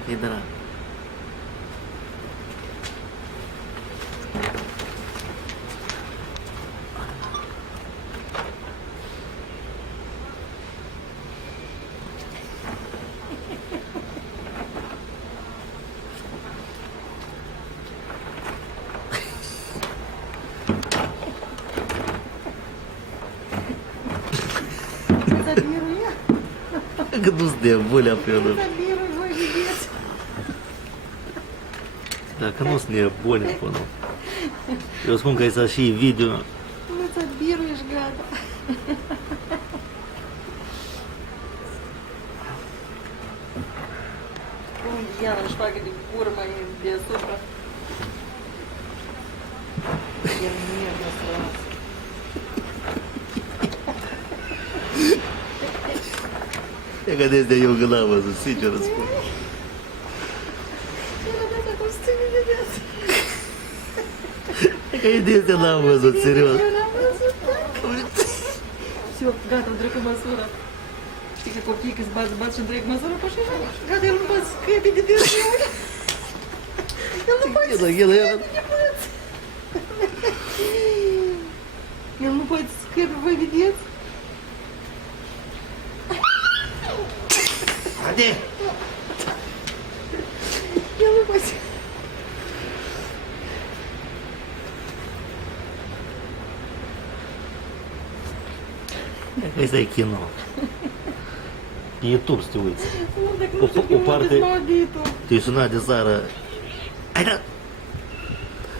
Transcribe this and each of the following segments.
dacă-i drag. Заберу я. Гнусные боли опьяну. Заберу его, жидец. Da, гнусные боли, понял. Eu spun că este și video. Nu заберу, ești gata. Iar își facă din urmă deasupra. El nu e năsărat. Я когда здесь eu глава, sincer îți spun. Că ideea de n-am văzut, serios. Все, gata, îmi trec măsura. Știi că copiii când bat și întreg măsura, pe așa, gata, el nu poate scăpe de tensiune. El nu poate scăpe de tensiune. El nu poate scăpe, voi vedeți? Haide! El nu poate. Asta e kino. Pe YouTube să te uiți. Nu, dacă nu știu, eu mă dezmauditul. Te-ai sunat de seară. Hai da!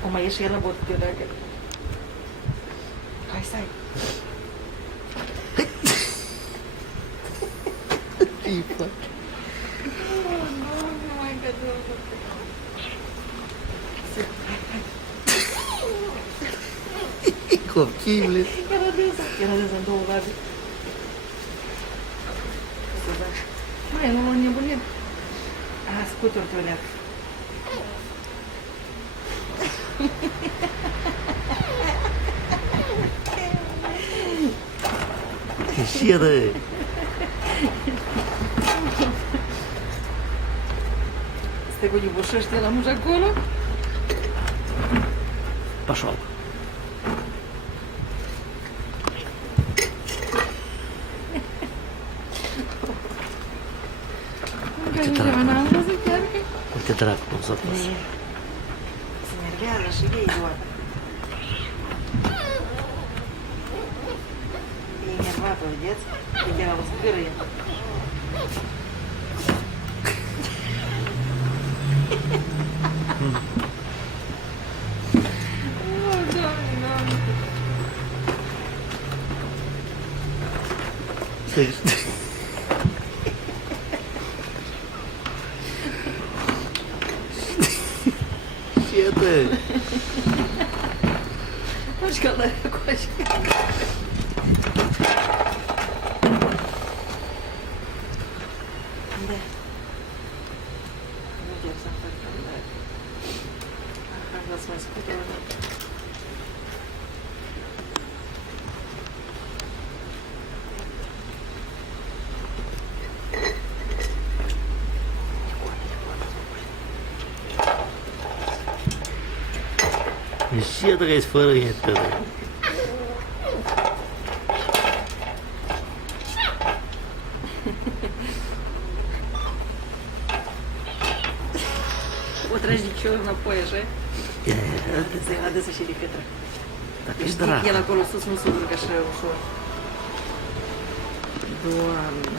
O mai ieși el работать pe dacă. Hai, stai. Ce-i faci? Nu mai gădă. Copchii, blin. Era de în două labe. Mai, nu m-am nebunit. A, scutur tu leac. Ce răi? Stai cu nibușește la muș acolo? Пошел. N-am văzut chiar că... Uite dracu cum s-a pus. Se nervează și ei doar. E enervată, vedeți? E chiar o scârâie. Oh, Doamne, Doamne. Stai. Ce răi? Faci ca la coașă. Da. Nu chiar să fac cam da. Aha, vreau să mai scută o dată. Ce trăiesc fără internet? O tragi dicior înapoi, așa? Adesea și de pietră. Dacă ești Știi, dracu. el acolo sus nu se urcă așa ușor. Doamne.